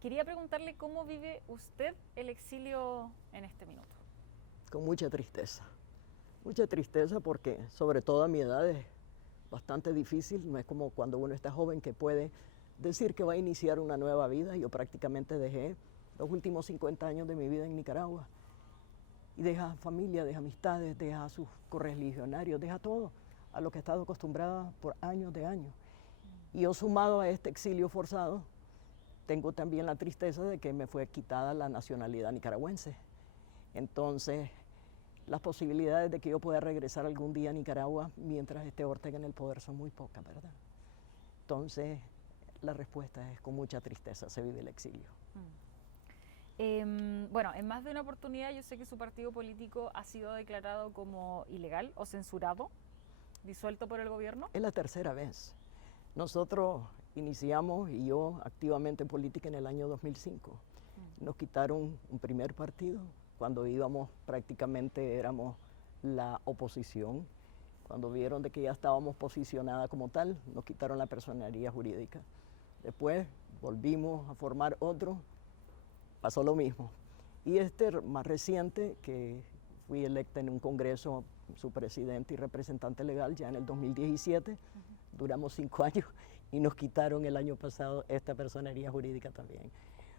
Quería preguntarle cómo vive usted el exilio en este minuto. Con mucha tristeza porque sobre todo a mi edad es bastante difícil, no es como cuando uno está joven que puede decir que va a iniciar una nueva vida. Yo prácticamente dejé los últimos 50 años de mi vida en Nicaragua y deja familia, deja amistades, deja a sus correligionarios, deja todo a lo que he estado acostumbrada por años de años. Y yo sumado a este exilio forzado, tengo también la tristeza de que me fue quitada la nacionalidad nicaragüense. Entonces, las posibilidades de que yo pueda regresar algún día a Nicaragua mientras esté Ortega en el poder son muy pocas, ¿verdad? Entonces, la respuesta es con mucha tristeza, se vive el exilio. Bueno, en más de una oportunidad yo sé que su partido político ha sido declarado como ilegal o censurado, disuelto por el gobierno. Es la tercera vez. Nosotros iniciamos, y yo activamente en política en el año 2005. Nos quitaron un primer partido, cuando íbamos prácticamente éramos la oposición. Cuando vieron de que ya estábamos posicionada como tal, nos quitaron la personería jurídica. Después volvimos a formar otro, pasó lo mismo. Y este más reciente, que fui electa en un congreso, su presidente y representante legal, ya en el 2017, duramos 5 años y nos quitaron el año pasado esta personería jurídica también.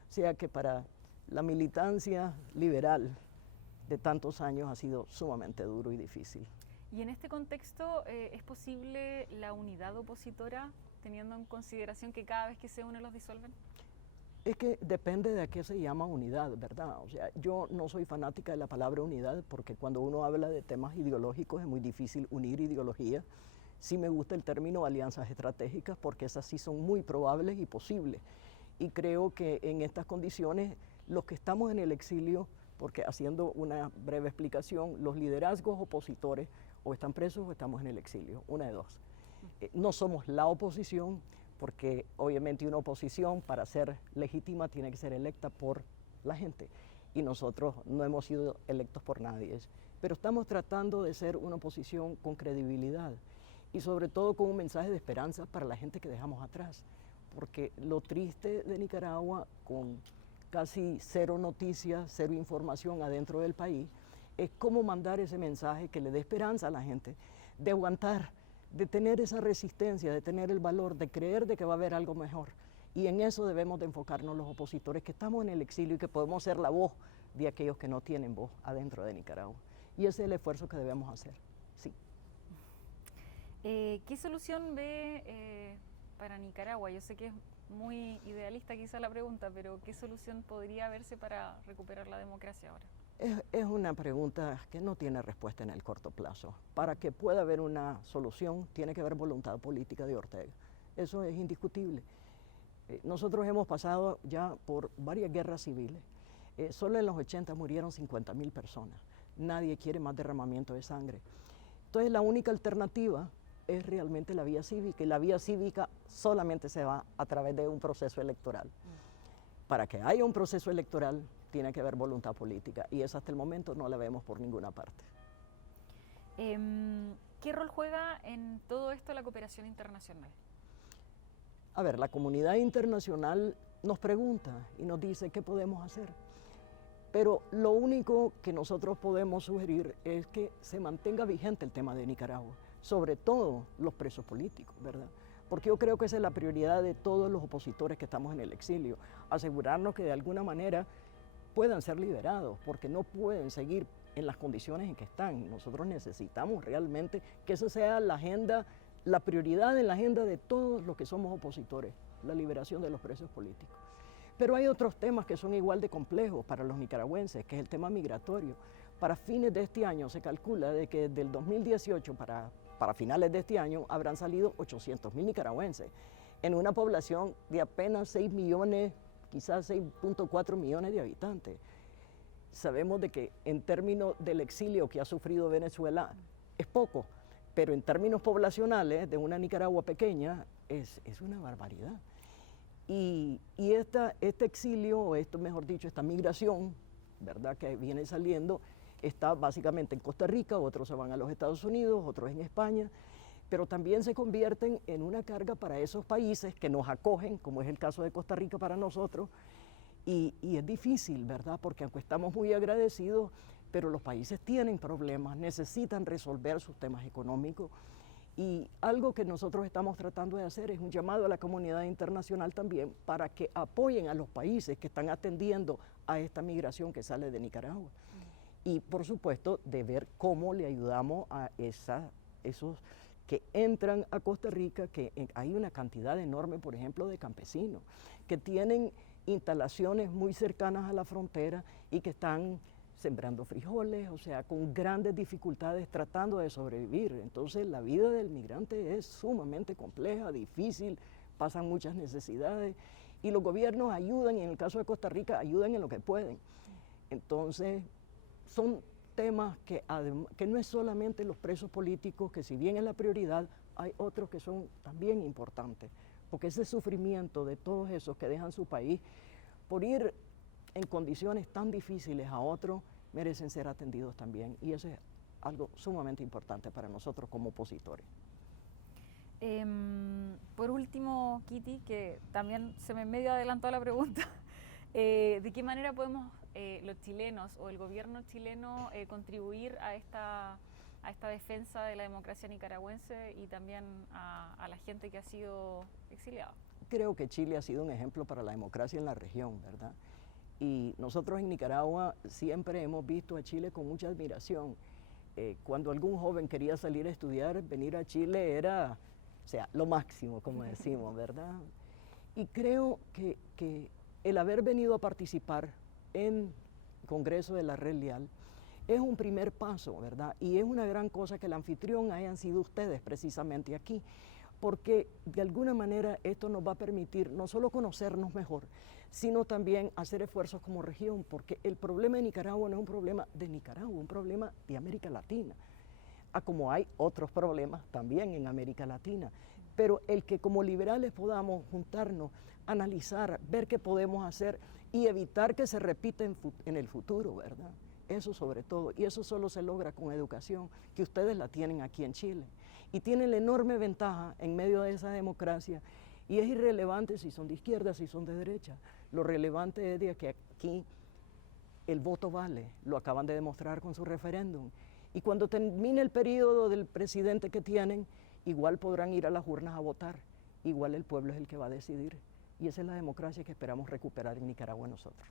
O sea que para la militancia liberal de tantos años ha sido sumamente duro y difícil. Y en este contexto, ¿es posible la unidad opositora, teniendo en consideración que cada vez que se unen los disuelven? Es que depende de a qué se llama unidad, ¿verdad? O sea, yo no soy fanática de la palabra unidad porque cuando uno habla de temas ideológicos es muy difícil unir ideologías. Sí me gusta el término alianzas estratégicas porque esas sí son muy probables y posibles. Y creo que en estas condiciones, los que estamos en el exilio, porque haciendo una breve explicación, los liderazgos opositores o están presos o estamos en el exilio, una de dos. No somos la oposición, porque obviamente una oposición para ser legítima tiene que ser electa por la gente y nosotros no hemos sido electos por nadie, pero estamos tratando de ser una oposición con credibilidad y sobre todo con un mensaje de esperanza para la gente que dejamos atrás, porque lo triste de Nicaragua, con casi cero noticias, cero información adentro del país, es cómo mandar ese mensaje que le dé esperanza a la gente, de aguantar, de tener esa resistencia, de tener el valor, de creer de que va a haber algo mejor. Y en eso debemos de enfocarnos los opositores que estamos en el exilio y que podemos ser la voz de aquellos que no tienen voz adentro de Nicaragua. Y ese es el esfuerzo que debemos hacer, sí. ¿Qué solución ve para Nicaragua? Yo sé que es muy idealista quizá la pregunta, pero ¿qué solución podría verse para recuperar la democracia ahora? Es una pregunta que no tiene respuesta en el corto plazo. Para que pueda haber una solución, tiene que haber voluntad política de Ortega. Eso es indiscutible. Nosotros hemos pasado ya por varias guerras civiles. Solo en los 80 murieron 50.000 personas. Nadie quiere más derramamiento de sangre. Entonces la única alternativa es realmente la vía cívica, y la vía cívica solamente se va a través de un proceso electoral. Para que haya un proceso electoral, tiene que haber voluntad política, y esa hasta el momento no la vemos por ninguna parte. ¿Qué rol juega en todo esto la cooperación internacional? A ver, la comunidad internacional nos pregunta y nos dice qué podemos hacer, pero lo único que nosotros podemos sugerir es que se mantenga vigente el tema de Nicaragua, sobre todo los presos políticos, ¿verdad? Porque yo creo que esa es la prioridad de todos los opositores que estamos en el exilio, asegurarnos que de alguna manera puedan ser liberados, porque no pueden seguir en las condiciones en que están. Nosotros necesitamos realmente que esa sea la agenda, la prioridad en la agenda de todos los que somos opositores, la liberación de los presos políticos. Pero hay otros temas que son igual de complejos para los nicaragüenses, que es el tema migratorio. Para fines de este año se calcula de que del 2018 para finales de este año habrán salido 800.000 nicaragüenses, en una población de apenas 6 millones, quizás 6.4 millones de habitantes. Sabemos de que en términos del exilio que ha sufrido Venezuela es poco, pero en términos poblacionales de una Nicaragua pequeña es una barbaridad. Y este exilio, o esto mejor dicho, esta migración, ¿verdad?, que viene saliendo, está básicamente en Costa Rica, otros se van a los Estados Unidos, otros en España, pero también se convierten en una carga para esos países que nos acogen, como es el caso de Costa Rica para nosotros, Y es difícil, ¿verdad? Porque aunque estamos muy agradecidos, pero los países tienen problemas, necesitan resolver sus temas económicos. Y algo que nosotros estamos tratando de hacer es un llamado a la comunidad internacional también para que apoyen a los países que están atendiendo a esta migración que sale de Nicaragua. Y por supuesto de ver cómo le ayudamos a esos que entran a Costa Rica, que hay una cantidad enorme, por ejemplo, de campesinos, que tienen instalaciones muy cercanas a la frontera y que están sembrando frijoles, o sea, con grandes dificultades tratando de sobrevivir. Entonces la vida del migrante es sumamente compleja, difícil, pasan muchas necesidades y los gobiernos ayudan, y en el caso de Costa Rica ayudan en lo que pueden. Entonces son temas que no es solamente los presos políticos, que si bien es la prioridad, hay otros que son también importantes, porque ese sufrimiento de todos esos que dejan su país por ir en condiciones tan difíciles a otros, merecen ser atendidos también, y eso es algo sumamente importante para nosotros como opositores. Por último, Kitty, que también se me medio adelantó la pregunta, ¿de qué manera podemos los chilenos o el gobierno chileno contribuir a esta defensa de la democracia nicaragüense y también a la gente que ha sido exiliada? Creo que Chile ha sido un ejemplo para la democracia en la región, ¿verdad? Y nosotros en Nicaragua siempre hemos visto a Chile con mucha admiración. Cuando algún joven quería salir a estudiar, venir a Chile era, o sea, lo máximo, como decimos, ¿verdad? Y creo que el haber venido a participar en el Congreso de la Red Leal es un primer paso, ¿verdad? Y es una gran cosa que el anfitrión hayan sido ustedes precisamente aquí, porque de alguna manera esto nos va a permitir no solo conocernos mejor, sino también hacer esfuerzos como región, porque el problema de Nicaragua no es un problema de Nicaragua, es un problema de América Latina, como hay otros problemas también en América Latina, pero el que como liberales podamos juntarnos, analizar, ver qué podemos hacer y evitar que se repita en el futuro, ¿verdad? Eso sobre todo, y eso solo se logra con educación, que ustedes la tienen aquí en Chile, y tienen la enorme ventaja en medio de esa democracia, y es irrelevante si son de izquierda, si son de derecha, lo relevante es de que aquí el voto vale, lo acaban de demostrar con su referéndum, y cuando termine el periodo del presidente que tienen, igual podrán ir a las urnas a votar, igual el pueblo es el que va a decidir, y esa es la democracia que esperamos recuperar en Nicaragua nosotros.